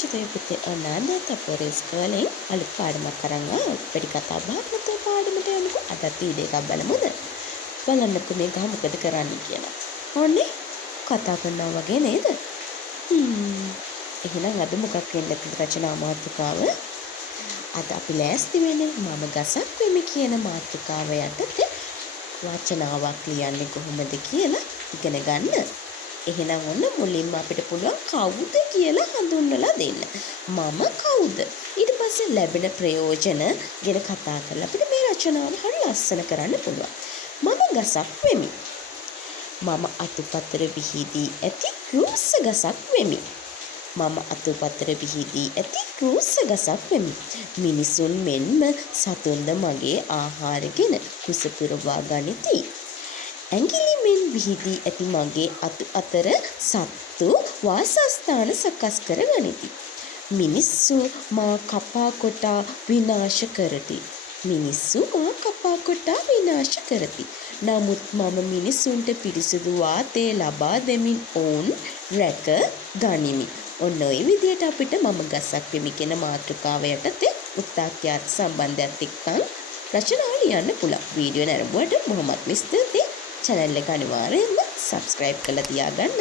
පුංචි පුතේ ඔන්න තපොරේ ඉස්කෝලෙන් අලුත් පාඩමක් අරන් ආවා. වැඩි කතා බහක් නැතුව පාඩමට යමුකෝ. අදත් වීඩියෝ එකක් බලමුද? බලන්නකෝ මේ ගහ මොකද කරන්නේ කියලා. ඕනේ කතා කරනවා වගේ නේද? එහෙනම් අද මොකක් වෙන්නද රචනා මාතෘකාව? අද අපි ලෑස්ති වෙන්නේ මම ගසක් වෙමි කියන මාතෘකාව යටතේ වචනාවක් ලියන්නේ කොහොමද කියලා ඉගෙන ගන්න. එහෙනම් ඔන්න මුලින්ම අපිට පුළුවන් කවුද කියලා හඳුන්වලා දෙන්න. මම කවුද? ඊට පස්සේ ලැබෙන ප්‍රයෝජන ගැන කතා කරලා අපිට මේ රචනාව හරි ලස්සන කරන්න පුළුවන්. මම ගසක් වෙමි. මම අතුපතර විහිදී ඇති රුස්ස ගසක් වෙමි. මම අතුපතර විහිදී ඇති රුස්ස ගසක් වෙමි. මිනිසුන් මෙන්ම සතුන්ද මගේ ආහාරගෙන කුස පුරවා ගනිති. ඇඟිලිමෙන් විහිදී ඇති මගේ අතු අතර සත්තු වාසස්ථාන සකස් කර ගනිති. මිනිස්සු මා කපා කොටා විනාශ කරති. මිනිස්සු මා කපා කොටා විනාශ කරති. නමුත් මම මිනිසුන්ට පිරිසිදු වාතය ලබා දෙමින් ඔවුන් රැක ගනිමි. ඔන්න ඔය විදිහට අපිට මම ගසක් වෙමි කියන මාතෘකාව යටතේ උත්වාක්‍යාර්ථ සම්බන්ධයත් එක්කන් රචනාව ලියන්න පුළුවන්. වීඩියෝ නැරඹුවට බොහොමත්ම ස්තුතියි. channel එක අනිවාර්යයෙන්ම subscribe කරලා තියාගන්න.